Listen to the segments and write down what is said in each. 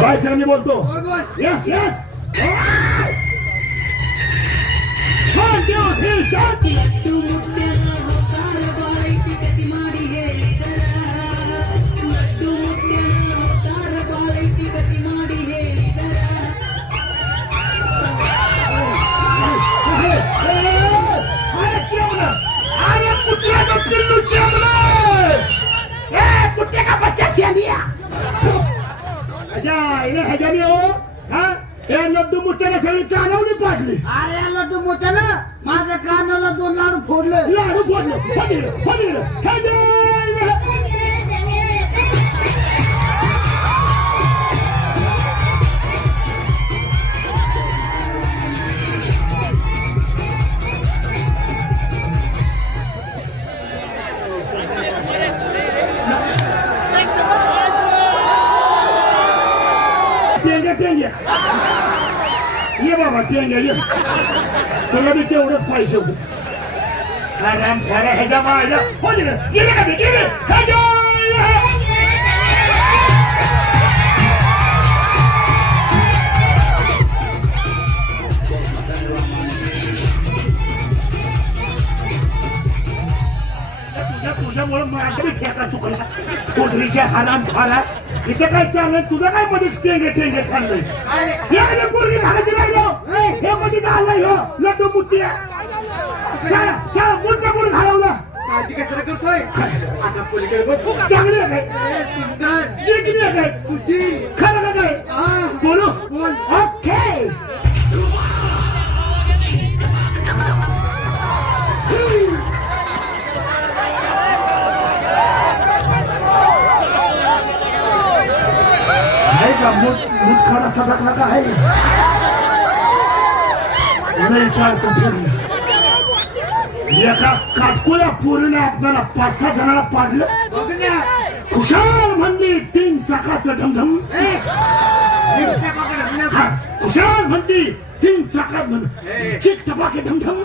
Bye sir मी बोलतो yes yes कुत्ते का बच्चा चेमिया ह्याच्याने हो हा या लड्डू मुत्याने सगळी कानवली पाडली. अरे या लड्डू मोठ्यानं माझ्या कानाला 2 लाडू फोडले. लाडू फोडले टेंग्या ये बाबा टेंग्या ये तुला बी तेवढंच पाहिजे होतं. आराम खरा ह्याच्या मायला हो गेले का ते गेले तुझ्यामुळे माझा बी ठेका चुकला. कोठरीच्या हाराम खाला इथे काय चाललंय तुझं काय मध्ये टेंगे चाललंय. हे पोरगी घालायची नाही हे मध्ये चाललंय हो लड्डू मुत्या मुद्दा कोण घालवला. काळजी कशाला करतोय आता पलीकडे बघ. चांगली आहे काय सुंदर डिग्री आहे काय सुशील खरं का काय बोलू बोल. ओके मुतखाना सटकला का आहे नाही टाळतं फिरलं. एका काटकोल्या पोरीने आपल्याला 5-6 जणांना पाडलं. खुशाल म्हणली 3 चाकाचं ढमढम. खुशाल म्हणती 3 चाकात म्हण चिक टपाके ढमढम.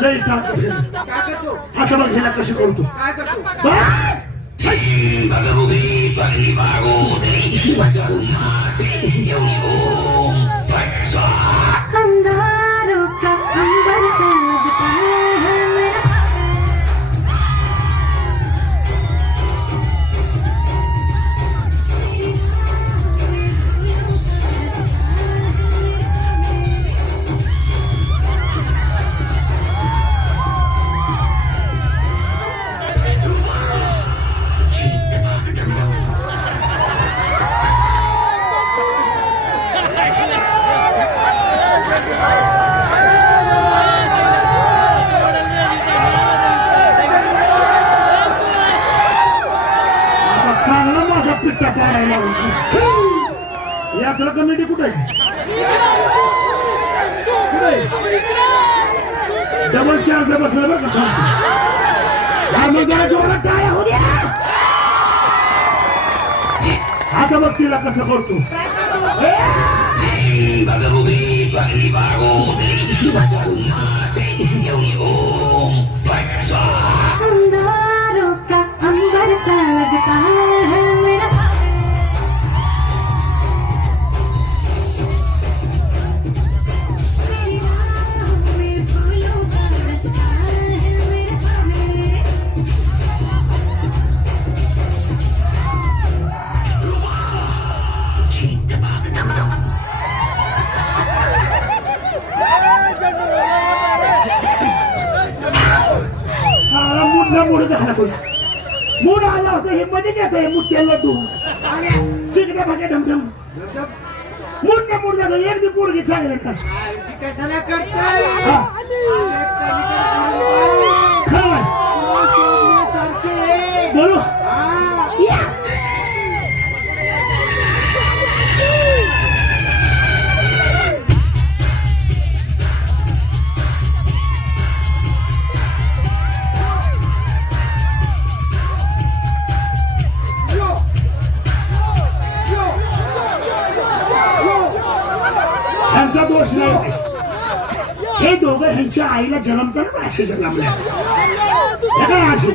नाही टाळतं फिरलं. आता बघ हिला कशी करतो काय करतो अंधारों का अंबर सा लगता है मेरा पिट्टा पाडायला यात्रा कमिटी कुठे आहे डबल चार्ज बसलं बरं का सांगतो. आम्ही जरा जोरात टाळ्या होऊ द्या. आता बघ तिला कसं करतो अंधारों का अंबर सा लगता है मेरा मूड आला होता हे मध्ये घेत आहे मुठ्याला तू चिकट्या भाग्या ढमढम मूड ना मूड जातो. एक बी पोरगी चांगले का काळजी कशाला करतोय खरं बोलू दोष नाही. हे दोघं ह्यांच्या आईला जन्मताना असे जन्मले असे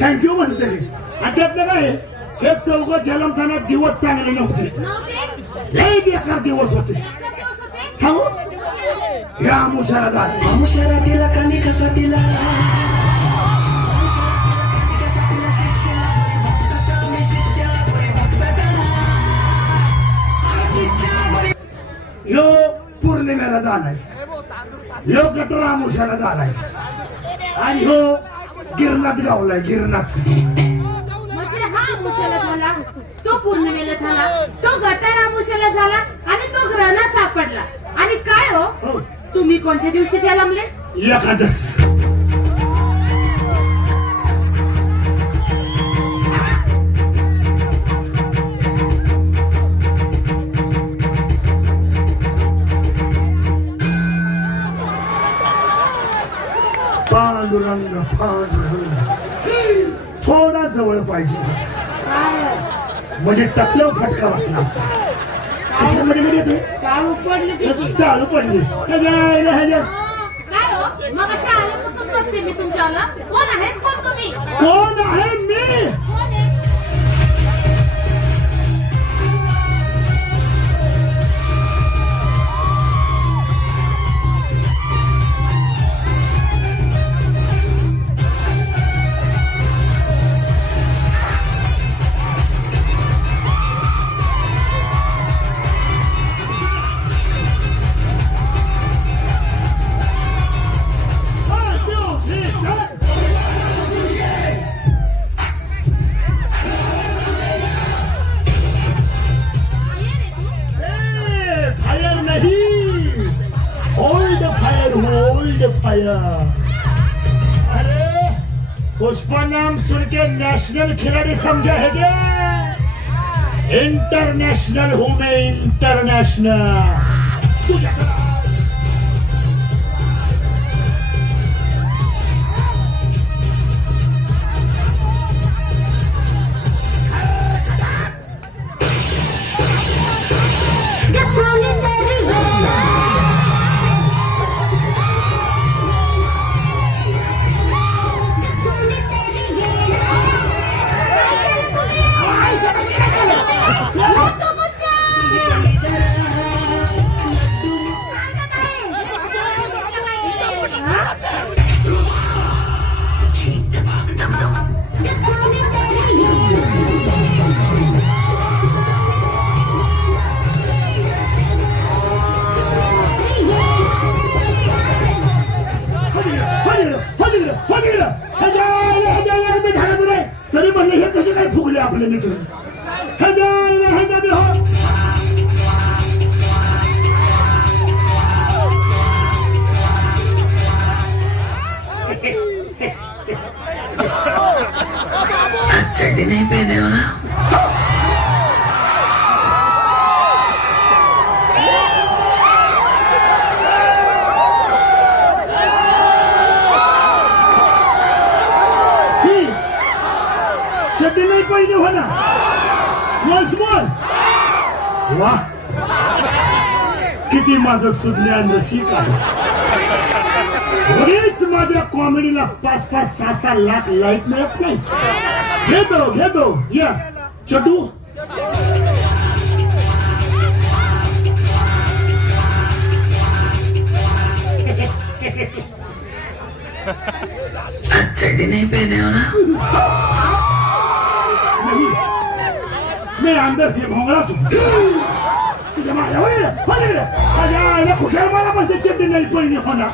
थँक्यू म्हणते आणि त्यातलं काय हे चौघ जलमताना दिवस चांगले नव्हते नव्हते लय बेकार दिवस होते एकदा दिवस होते सांगू या आमुषाला झाले आमुषाला दिला काली कसा दिला ह्यो पौर्णिमेला झालाय ह्यो गटर आमुषाला झालाय आणि ह्यो गिरनात गावलाय गिरनात म्हणजे हा आमुष्याला झाला तो पौर्णिमेला झाला तो गटार आमुष्याला झाला आणि तो ग्रहणात सापडला आणि काय हो तुम्ही कोणत्या दिवशी जन्मले एकादश पांडुरंग पांडुरंग थोडा जवळ पाहिजे होता. म्हणजे टकल्यावर फटका बसला असता मध्ये मध्ये येतोय टाळू पडली तिची टाळू पडली काय हो मग अशा आल्यापासून बघते मी तुमच्याला कोण आहेत कोण तुम्ही कोण आहे मी कोण आहे फायर नहीं होल्ड फायर अरे उसका नाम सुन के नेशनल खिलाड़ी समझा है क्या इंटरनेशनल हूं मैं इंटरनेशनल काय केलं तुम्ही लड्डू मुद्दा तरी म्हणलं हे कसे काय फुगले आपले मित्र चड्डी नहीं पहने हो ना चड्डी नाही पाहिजे हो ना मजबूर वा किती माझं सुज्ञान रसिक आहे बरेच माझ्या कॉमेडीला 5-5-6-6 लाख लाईक मिळत नाही घेतो या चड्डू चड्डी नहीं पहने हो ना मी अंदर से भोंगळाच तुझ्या माझ्या माझ्या खुशाल मला म्हणते चड्डी नाही पहिली होणार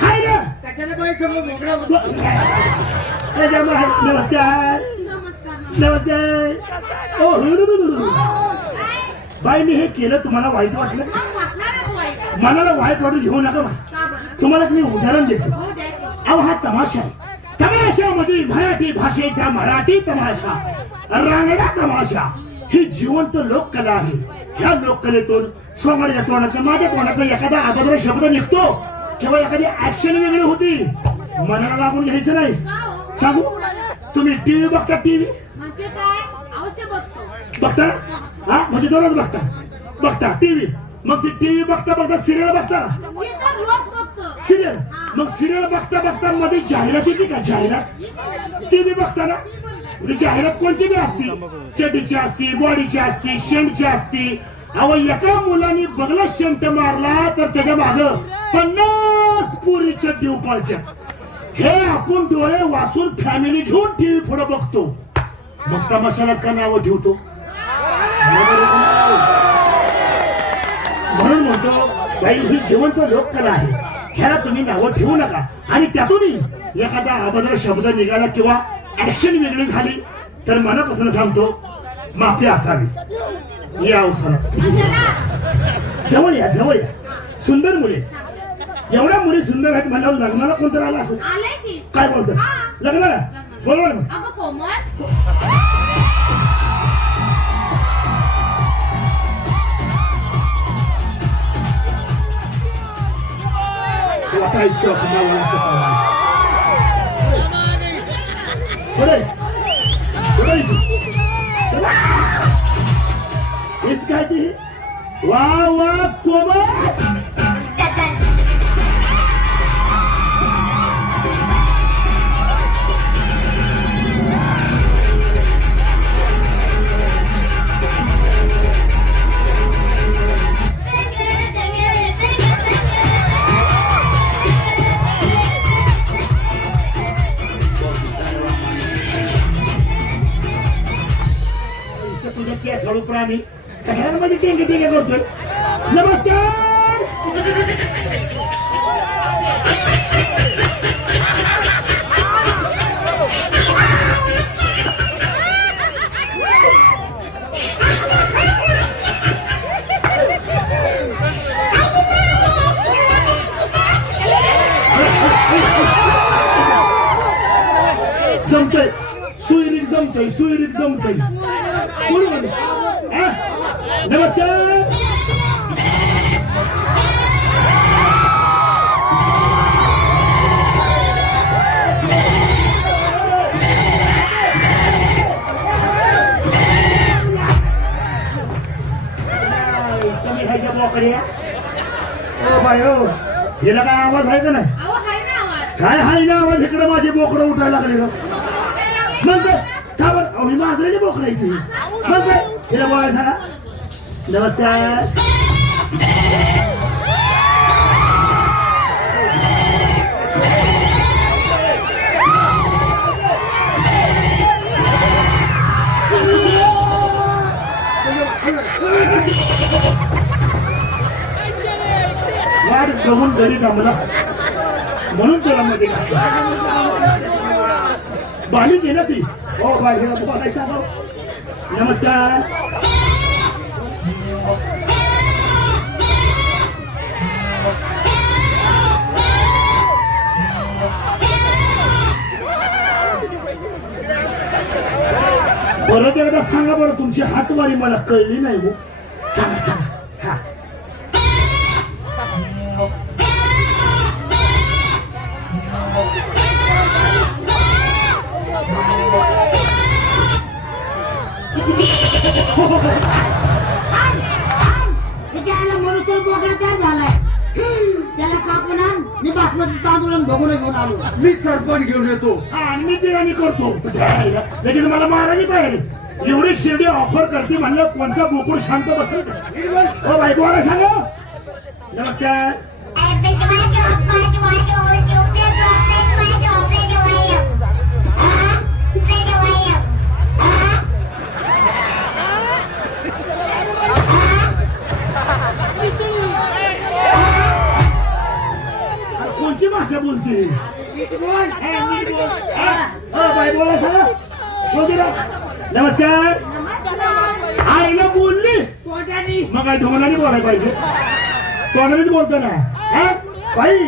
काय रे कशाला बाई समोर मोकळा होतो नमस्कार नमस्कार ओ बाई मी हे केलं तुम्हाला वाईट वाटलं मग वाटणारच वाईट मनाला वाईट वाटून घेऊ नका बाई का बरं तुम्हाला मी उदाहरण देतो हो द्या की. अहो हा तमाशा आहे तमाशामध्ये मराठी भाषेचा मराठी तमाशा रांगडा तमाशा ही जिवंत लोककला आहे ह्या लोककलेतून सोमाच्या तोंडात माझ्या तोंडात एखादा अभद्र शब्द निघतो किंवा एखादी ऍक्शन वेगळी होती मनाला लागून घ्यायचं नाही का हो सांगू तुम्ही टीव्ही बघता टीव्ही म्हणजे काय अवश्य बघतो बघता ना हा म्हणजे दररोज बघता टीव्ही मग ती टीव्ही बघता सिरियल बघता मी तर रोज बघतो सिरियल हा मग सिरियल बघता बघता मध्ये जाहिरात येते का जाहिरात ती बी बघताना म्हणजे जाहिरात कोणची बी असती चड्डीची असती बॉडीची असती शेंटची असती अहो एका मुलाने बघला शेंट मारला तर त्याच्या माग 50 पोरीच्या देव पळतात हे आपण डोळे वाचून फॅमिली घेऊन टीव्ही पुढे बघतो मग तमाशालाच का नाव ठेवतो म्हणून म्हणतो बाई ही जिवंत लोककला आहे ह्याला तुम्ही नावं ठेवू नका आणि त्यातूनही एखादा अभद्र शब्द निघाला किंवा ऍक्शन वेगळी झाली तर मनापासून सांगतो माफी असावी या अवसरात जवळ या सुंदर मुले एवढ्या मुली सुंदर आहेत म्हणल्यावर लग्नाला कोणतं आलं असं आलंय की काय बोलतो लग्नाला बरोबर ना अगं कोमल वा वा कोमल तुझ्या केस हळू प्राणी कशामध्ये टेंगे टेंगे करतोय नमस्कार जमतय सुईरीक जमतय बरोबर नमस्कार हिला काय आवाज आहे का नाही काय हाय ना आवाज इकडे माझे बोकडं उठायला लागले मग का बरं अहो ही माजलेली बोकडं इथे मग हिला बोलायला सांगा नमस्कार वाट बघून गडी थांबला म्हणून तुला मध्ये बाली घे ना ती हो बाय काय सांगा नमस्कार परत एकदा सांगा बरं तुमची हातवारी मला कळली नाही हो सांगा हा मनुष्य बोकडा काय झालाय त्याला कापून आण मी बासमती तांदूळ बघून घेऊन आलो मी सरपंच घेऊन येतो आणि मी बिर्याणी करतो लगेच मला मारायची तयारी एवढी शिर्डी ऑफर करते म्हणलं कोणचा बोकूड शांत बसेल का हो बाई बोला सांगा नमस्कार कोणची भाषा बोलते बाई बोला सांगा नमस्कार आईला बोलली मग काय ढोंगणाने बोलायला पाहिजे तोंडानेच बोलतो ना बाई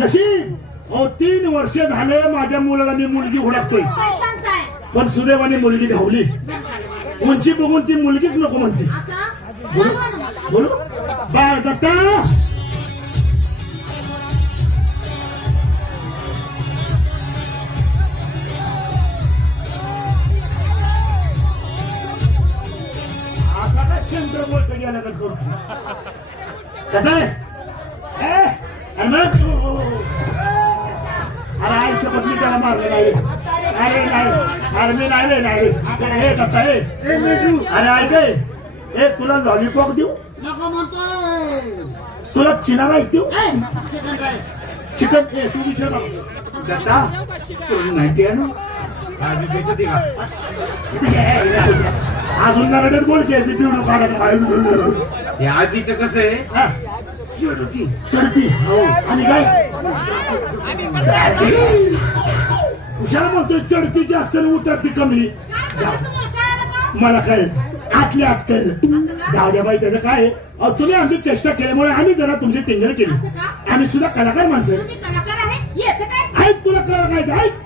नशीब हो 3 वर्ष झाले माझ्या मुलाला मी मुलगी हुडकतोय पण सुदैवाने मुलगी धावली उंची बघून ती मुलगीच नको म्हणते बोलू बाळ दत्ता कसं आहे शकत मी त्याला मारलं नाही अरे नाही अरे मी नाही रे नाही हे कसा हे अरे ऐक ए तुला लॉलीपॉप देऊ नको म्हणतोय तुला चिना राईस देऊ चिकन राईस चिकन तू विचार दत्ता तुला माहिती आहे ना अजून नरडत बोलते मी पिवडू काढत हे आधीच कसं आहे चढती चढती आणि काय हुशार बोलतोय चढती जास्त आणि उतरती कमी काय झालं तुम्हाला कळालं का? मला कळलं आतल्या आत कळलं जाऊ द्या बाई त्याचं काय आहे? अहो, तुम्ही आमची चेष्टा केल्यामुळे आम्ही जरा तुमची टिंगल केली असं का? आम्ही सुद्धा कलाकार माणसं तुम्ही कलाकार आहे येतं काय ऐक तुला कळलं काय ऐक